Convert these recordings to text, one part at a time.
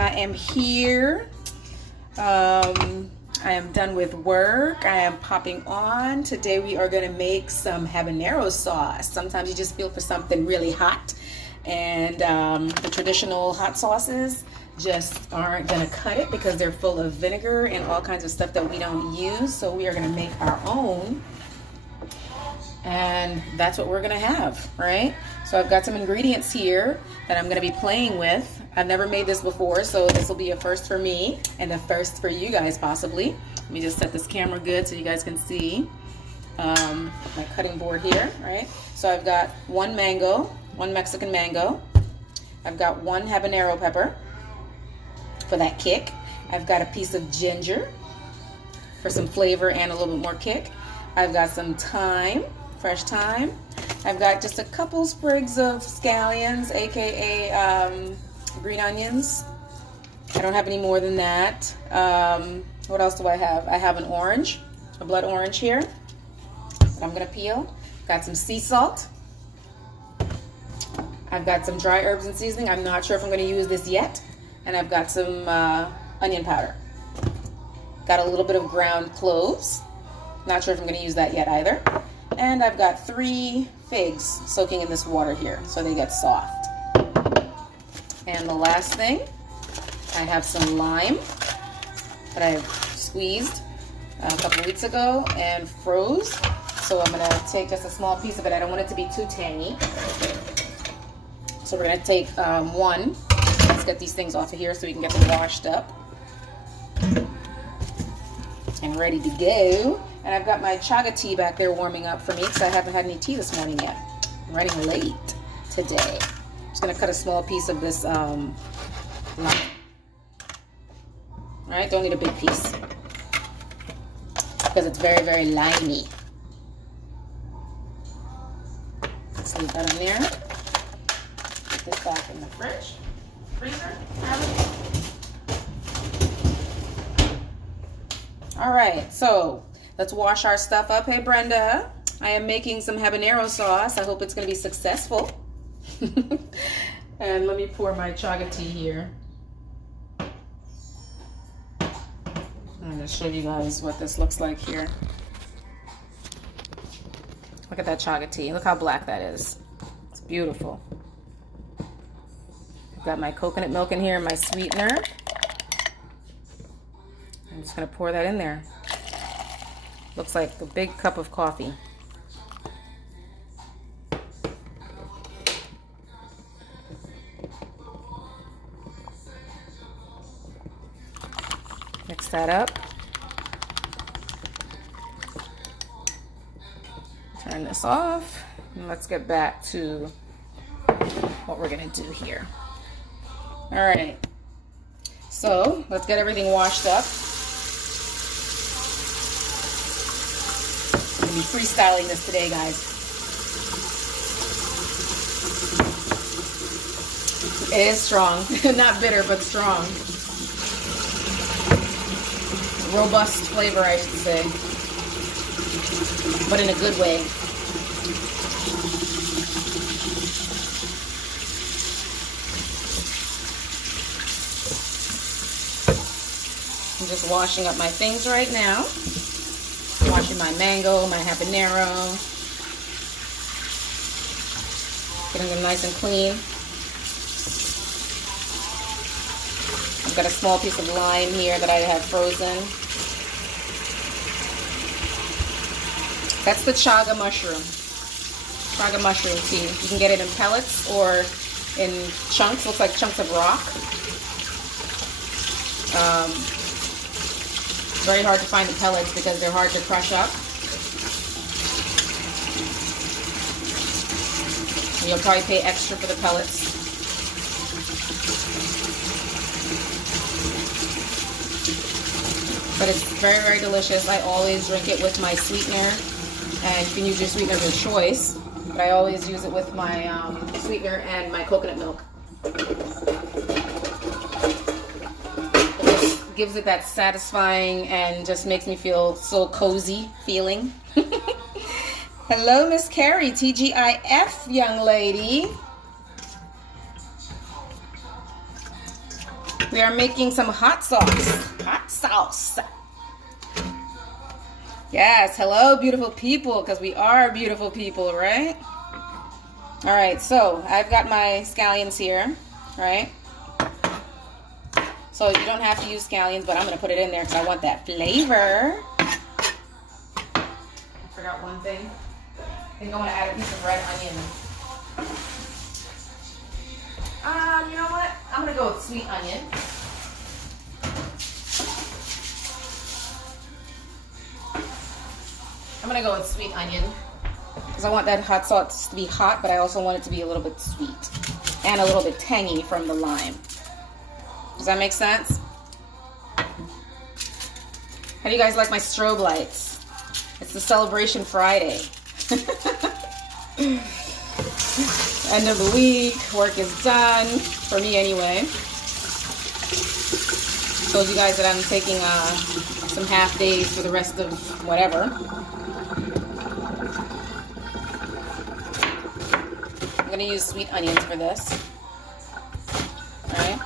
I am here. I am done with work. I am popping on. Today we are going to make some habanero sauce. Sometimes you just feel for something really hot, and the traditional hot sauces just aren't going to cut it because they're full of vinegar and all kinds of stuff that we don't use. So we are going to make our own, and that's what we're going to have, right? So I've got some ingredients here that I'm going to be playing with. I've never made this before, so this will be a first for me and a first for you guys possibly. Let me just set this camera good so you guys can see my cutting board here, right? So I've got one mango, one Mexican mango. I've got one habanero pepper for that kick. I've got a piece of ginger for some flavor and a little bit more kick. I've got some thyme, fresh thyme. I've got just a couple sprigs of scallions, aka green onions. I don't have any more than that. What else do I have? I have an orange, a blood orange here that I'm gonna peel. Got some sea salt. I've got some dry herbs and seasoning. I'm not sure if I'm gonna use this yet. And I've got some onion powder. Got a little bit of ground cloves. Not sure if I'm gonna use that yet either. And I've got 3 figs soaking in this water here so they get soft. And the last thing, I have some lime that I've squeezed a couple weeks ago and froze. So I'm gonna take just a small piece of it. I don't want it to be too tangy. So we're gonna take one. Let's get these things off of here so we can get them washed up and ready to go. And I've got my chaga tea back there warming up for me because I haven't had any tea this morning yet. I'm running late today. I'm just gonna cut a small piece of this lime. All right, don't need a big piece because it's very, very limey. Let's leave that in there. Put this back in the fridge, freezer. All right, so let's wash our stuff up. Hey, Brenda, I am making some habanero sauce. I hope it's going to be successful. And let me pour my chaga tea here. I'm going to show you guys what this looks like here. Look at that chaga tea. Look how black that is. It's beautiful. I've got my coconut milk in here, my sweetener. I'm just going to pour that in there. Looks like a big cup of coffee. Mix that up. Turn this off. And let's get back to what we're going to do here. All right. So let's get everything washed up. I'm going to be freestyling this today, guys. It is strong. Not bitter, but strong. Robust flavor, I should say. But in a good way. I'm just washing up my things right now. Washing my mango, my habanero. Getting them nice and clean. I've got a small piece of lime here that I have frozen. That's the chaga mushroom. Chaga mushroom tea. You can get it in pellets or in chunks. Looks like chunks of rock. Very hard to find the pellets because they're hard to crush up. And you'll probably pay extra for the pellets. But it's very, very delicious. I always drink it with my sweetener. And you can use your sweetener of your choice. But I always use it with my sweetener and my coconut milk. Gives it that satisfying and just makes me feel so cozy feeling. Hello, Miss Carrie, TGIF, young lady. We are making some hot sauce. Hot sauce. Yes, hello beautiful people, because we are beautiful people, right? All right, so I've got my scallions here, right? So you don't have to use scallions, but I'm going to put it in there because I want that flavor. I forgot one thing. I think I want to add a piece of red onion. You know what? I'm going to go with sweet onion. I'm going to go with sweet onion because I want that hot sauce to be hot, but I also want it to be a little bit sweet and a little bit tangy from the lime. Does that make sense? How do you guys like my strobe lights? It's the Celebration Friday. End of the week, work is done, for me anyway. Told you guys that I'm taking some half days for the rest of whatever. I'm going to use sweet onions for this. Alright?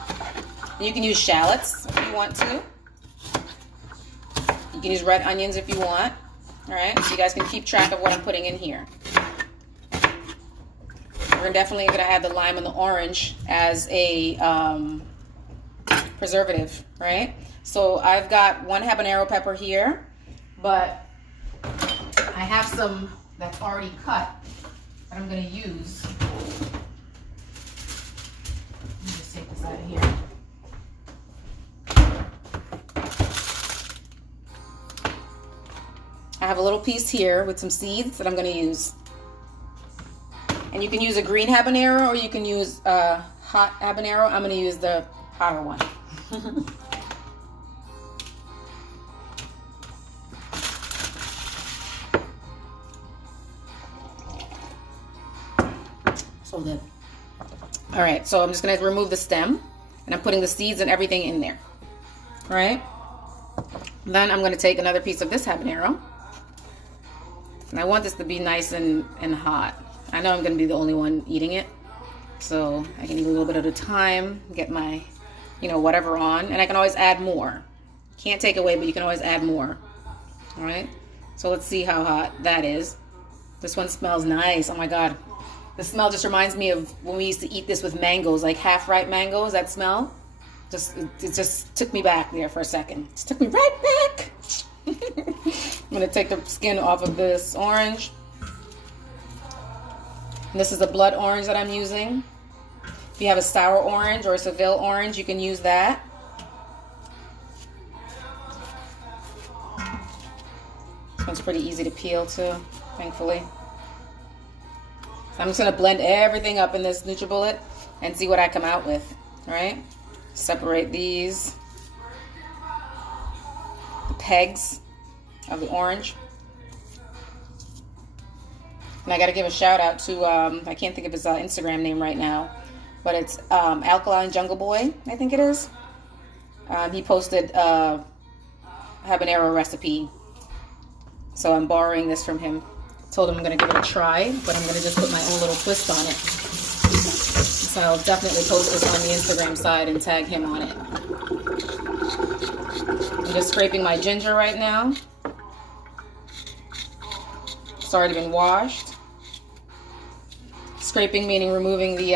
You can use shallots if you want to. You can use red onions if you want. Alright? So you guys can keep track of what I'm putting in here. We're definitely going to add the lime and the orange as a preservative, right? So I've got one habanero pepper here, but I have some that's already cut that I'm going to use. Let me just take this out of here. I have a little piece here with some seeds that I'm going to use. And you can use a green habanero or you can use a hot habanero. I'm going to use the hotter one. So good. All right, so I'm just going to remove the stem and I'm putting the seeds and everything in there. All right. Then I'm going to take another piece of this habanero. And I want this to be nice and hot. I know I'm going to be the only one eating it, so I can eat a little bit at a time, get my, whatever on, and I can always add more. Can't take away, but you can always add more. All right, so let's see how hot that is. This one smells nice. Oh my God, the smell just reminds me of when we used to eat this with mangoes, like half-ripe mangoes. That smell, it just took me back there for a second. It took me right back. I'm going to take the skin off of this orange. And this is a blood orange that I'm using. If you have a sour orange or a Seville orange, you can use that. This one's pretty easy to peel too, thankfully. So I'm just going to blend everything up in this NutriBullet and see what I come out with. All right? Separate these. The pegs of the orange. And I got to give a shout out to, I can't think of his Instagram name right now, but it's Alkaline Jungle Boy, I think it is. He posted a habanero recipe. So I'm borrowing this from him. Told him I'm going to give it a try, but I'm going to just put my own little twist on it. So I'll definitely post this on the Instagram side and tag him on it. I'm just scraping my ginger right now. It's already been washed. Scraping meaning removing the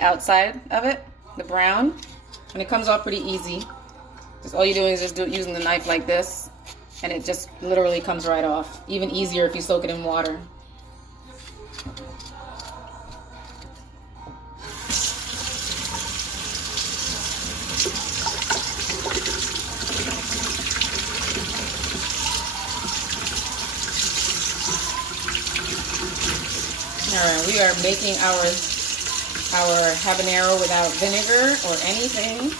outside of it, the brown, and it comes off pretty easy. Just all you're doing is just using the knife like this, and it just literally comes right off. Even easier if you soak it in water. Alright, we are making our habanero without vinegar or anything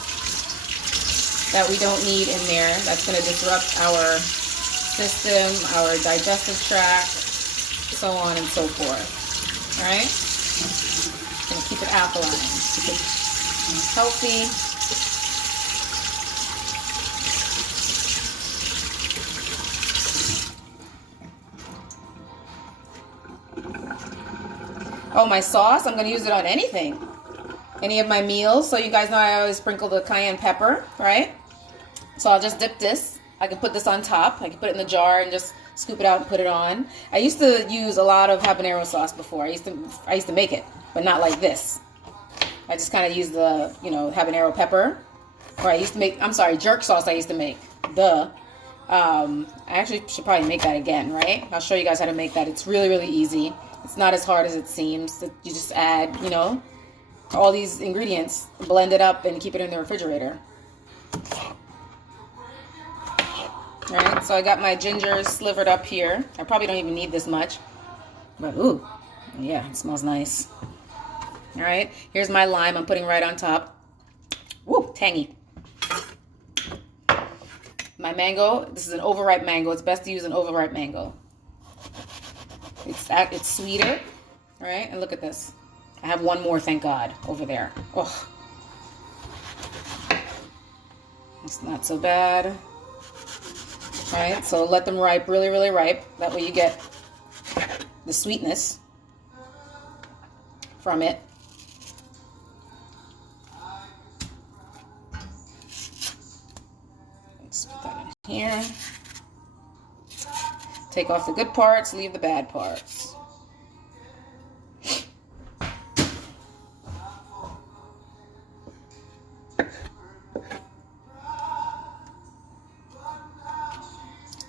that we don't need in there. That's going to disrupt our system, our digestive tract, so on and so forth. Alright? Going to keep it alkaline, keep it healthy. Oh, my sauce, I'm going to use it on anything. any of my meals. So you guys know I always sprinkle the cayenne pepper, right? So I'll just dip this. I can put this on top. I can put it in the jar and just scoop it out and put it on. I used to use a lot of habanero sauce before. I used to make it, but not like this. I just kind of use the, you know, habanero pepper. Or I used to make, I'm sorry, jerk sauce I used to make. Duh. I actually should probably make that again, right? I'll show you guys how to make that. It's really, really easy. It's not as hard as it seems. You just add, you know, all these ingredients, blend it up, and keep it in the refrigerator. All right, so I got my ginger slivered up here. I probably don't even need this much. But, ooh, yeah, it smells nice. All right, here's my lime I'm putting right on top. Woo, tangy. My mango, this is an overripe mango. It's best to use an overripe mango. It's sweeter, all right? And look at this. I have one more, thank God, over there. Oh, it's not so bad. All right, so let them ripe, really, really ripe. That way you get the sweetness from it. Let's put that in here. Take off the good parts, leave the bad parts.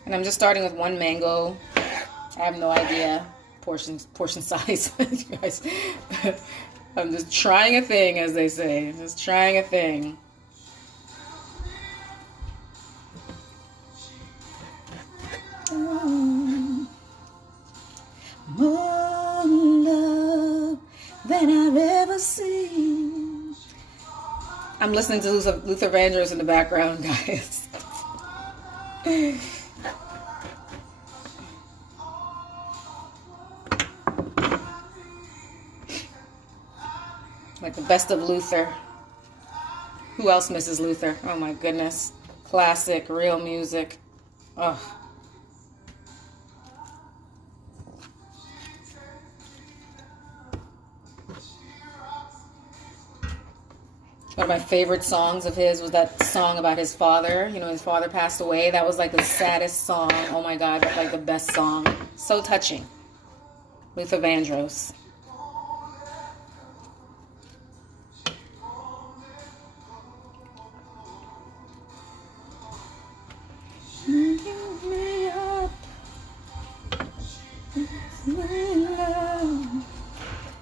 And I'm just starting with one mango. I have no idea portion size. You guys, I'm just trying a thing, as they say. Just trying a thing. More love than I've ever seen. I'm listening to Luther Vandross in the background, guys. Like the best of Luther. Who else misses Luther? Oh my goodness. Classic, real music. Oh. One of my favorite songs of his was that song about his father. You know, his father passed away. That was like the saddest song. Oh my God, but like the best song. So touching. Luther Vandross.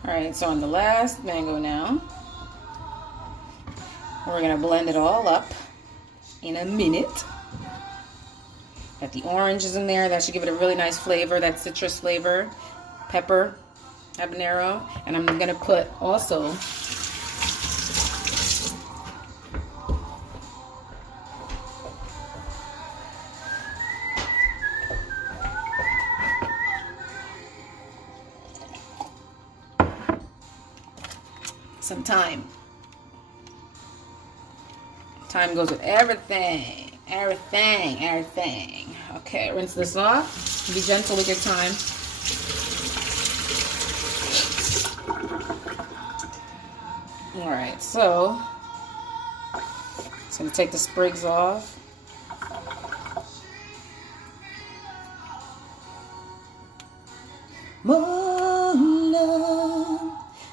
Alright, so on the last mango now. We're going to blend it all up in a minute. Got the oranges in there. That should give it a really nice flavor, that citrus flavor. Pepper, habanero. And I'm going to put also some thyme. Thyme goes with everything. Everything. Okay, rinse this off. Be gentle with your thyme. Alright, so just gonna take the sprigs off. More love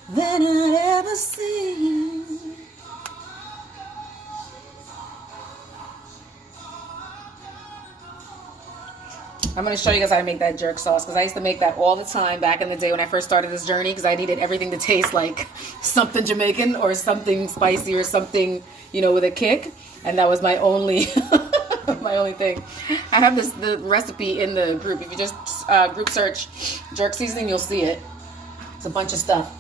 than I'd ever seen. I'm going to show you guys how to make that jerk sauce, because I used to make that all the time back in the day when I first started this journey, because I needed everything to taste like something Jamaican or something spicy or something, you know, with a kick. And that was my only my only thing. I have the recipe in the group. If you just group search jerk seasoning, you'll see it. It's a bunch of stuff.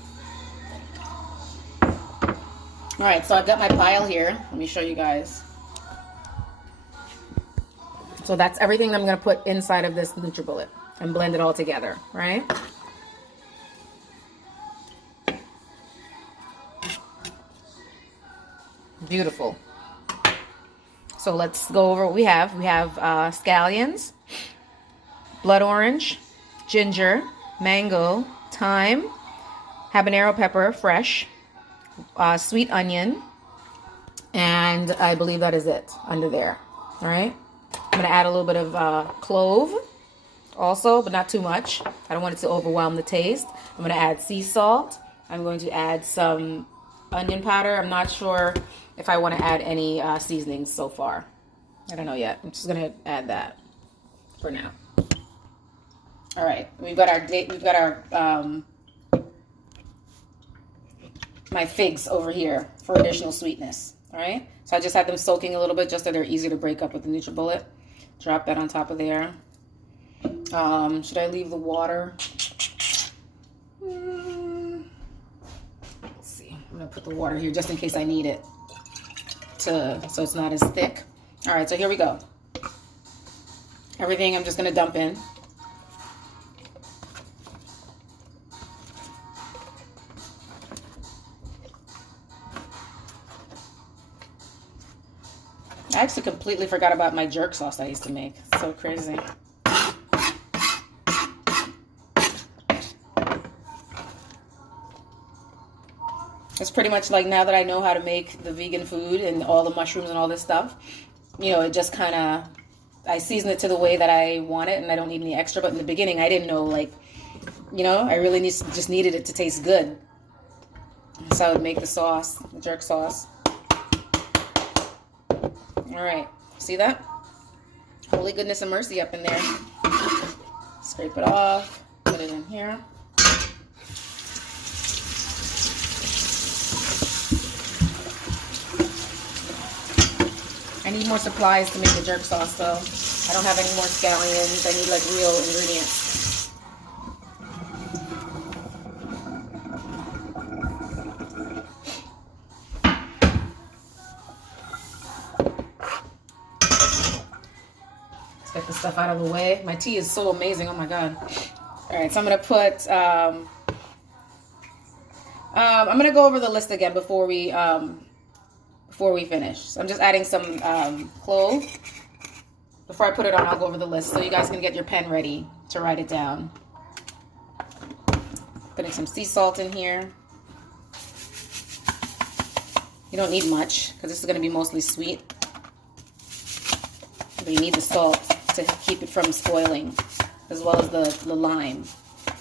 All right, so I've got my pile here. Let me show you guys. So that's everything I'm going to put inside of this NutriBullet and blend it all together, right? Beautiful. So let's go over what we have. We have scallions, blood orange, ginger, mango, thyme, habanero pepper, fresh, sweet onion, and I believe that is it under there. All right. I'm going to add a little bit of clove also, but not too much. I don't want it to overwhelm the taste. I'm going to add sea salt. I'm going to add some onion powder. I'm not sure if I want to add any seasonings so far. I don't know yet. I'm just going to add that for now. All right. We've got our my figs over here for additional sweetness. All right. So I just had them soaking a little bit just so they're easier to break up with the NutriBullet. Drop that on top of there. Should I leave the water? Let's see. I'm going to put the water here just in case I need it so it's not as thick. All right. So here we go. Everything I'm just going to dump in. I actually completely forgot about my jerk sauce I used to make. It's so crazy. It's pretty much like now that I know how to make the vegan food and all the mushrooms and all this stuff, you know, it just kind of, I season it to the way that I want it and I don't need any extra. But in the beginning, I didn't know, like, you know, I really just needed it to taste good. So I would make the sauce, the jerk sauce. All right, see that? Holy goodness and mercy up in there. Scrape it off, put it in here. I need more supplies to make the jerk sauce though. I don't have any more scallions. I need like real ingredients. Get the stuff out of the way. My tea is so amazing. Oh my god. All right, so I'm gonna put I'm gonna go over the list again before we finish. So I'm just adding some clove. Before I put it on, I'll go over the list so you guys can get your pen ready to write it down. Putting some sea salt in here. You don't need much because this is gonna be mostly sweet. But you need the salt to keep it from spoiling, as well as the lime.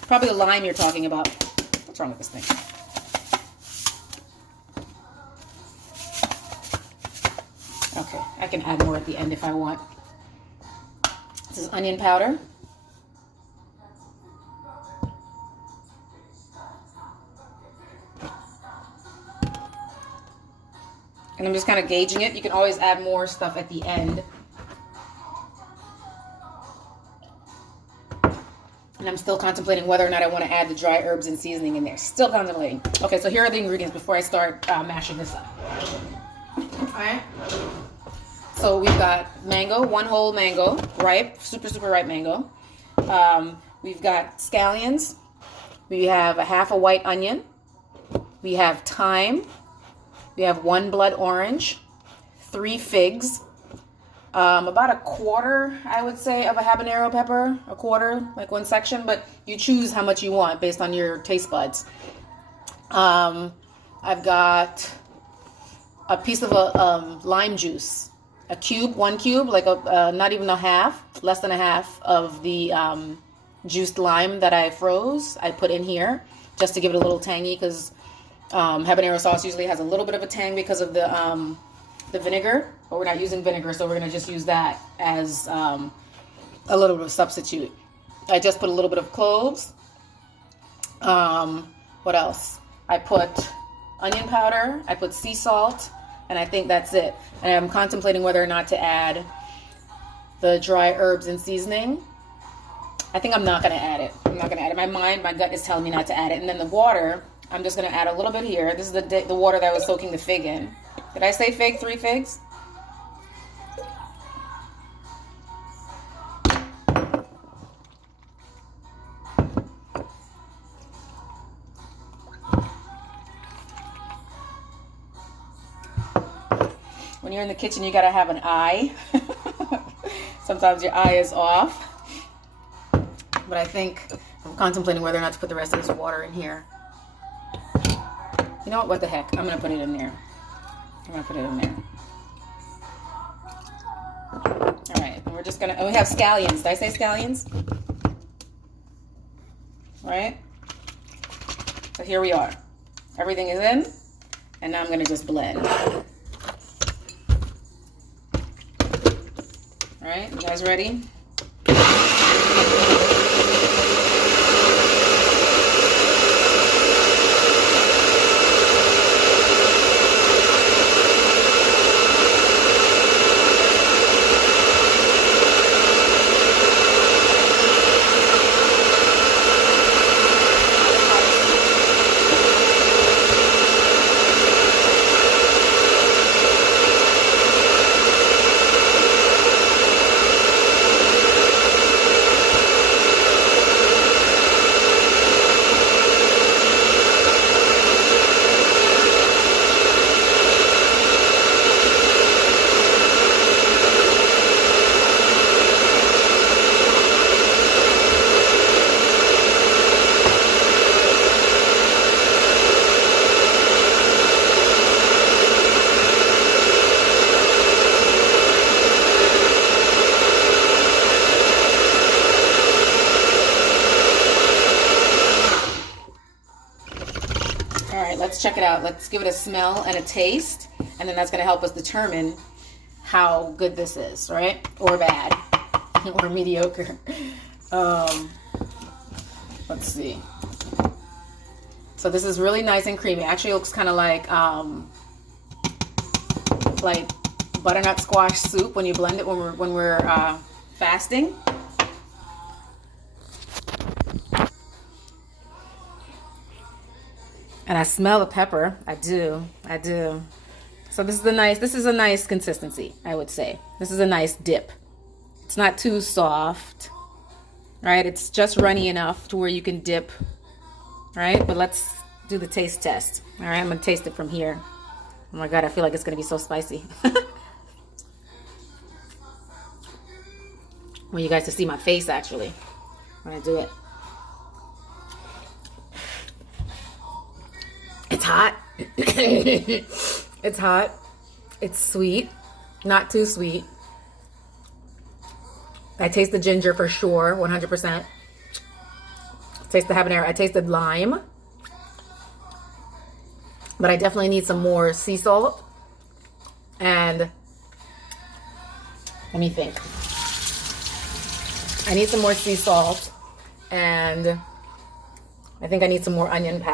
Probably the lime you're talking about. What's wrong with this thing? Okay, I can add more at the end if I want. This is onion powder. And I'm just kind of gauging it. You can always add more stuff at the end. And I'm still contemplating whether or not I want to add the dry herbs and seasoning in there. Still contemplating. Okay, so here are the ingredients before I start mashing this up. Alright. So we've got mango, one whole mango, ripe, super ripe mango. We've got scallions. We have a half a white onion. We have thyme. We have 1 blood orange. 3 figs. About a quarter, I would say, of a habanero pepper. A quarter, like 1 section, but you choose how much you want based on your taste buds. I've got a piece of lime juice, a cube, 1 cube, like not even a half, less than a half of the juiced lime that I froze. I put in here just to give it a little tangy because habanero sauce usually has a little bit of a tang because of the vinegar, but we're not using vinegar, so we're going to just use that as a little bit of substitute. I just put a little bit of cloves. What else? I put onion powder, I put sea salt, and I think that's it. And I'm contemplating whether or not to add the dry herbs and seasoning. I think I'm not going to add it. I'm not going to add it. My gut is telling me not to add it. And then the water, I'm just going to add a little bit here. This is the water that I was soaking the fig in. Did I say fig? 3 figs? When you're in the kitchen, you gotta have an eye. Sometimes your eye is off. But I think I'm contemplating whether or not to put the rest of this water in here. You know what the heck? I'm gonna put it in there. I'm gonna put it in there. All right, and we're just gonna, and we have scallions. Did I say scallions? All right. So here we are. Everything is in, and now I'm gonna just blend. All right, you guys ready? Let's check it out. Let's give it a smell and a taste, and then that's going to help us determine how good this is, right? Or bad, or mediocre. Let's see. So this is really nice and creamy. Actually, it looks kind of like butternut squash soup when you blend it when we're fasting. And I smell the pepper. I do. So this is a nice consistency, I would say. This is a nice dip. It's not too soft, right? It's just runny enough to where you can dip, right? But let's do the taste test. All right, I'm gonna taste it from here. Oh my God, I feel like it's gonna be so spicy. I want you guys to see my face actually when I do it. It's hot. It's hot. It's sweet. Not too sweet. I taste the ginger for sure, 100%. Taste the habanero. I tasted lime. But I definitely need some more sea salt. And let me think. I need some more sea salt. And I think I need some more onion powder.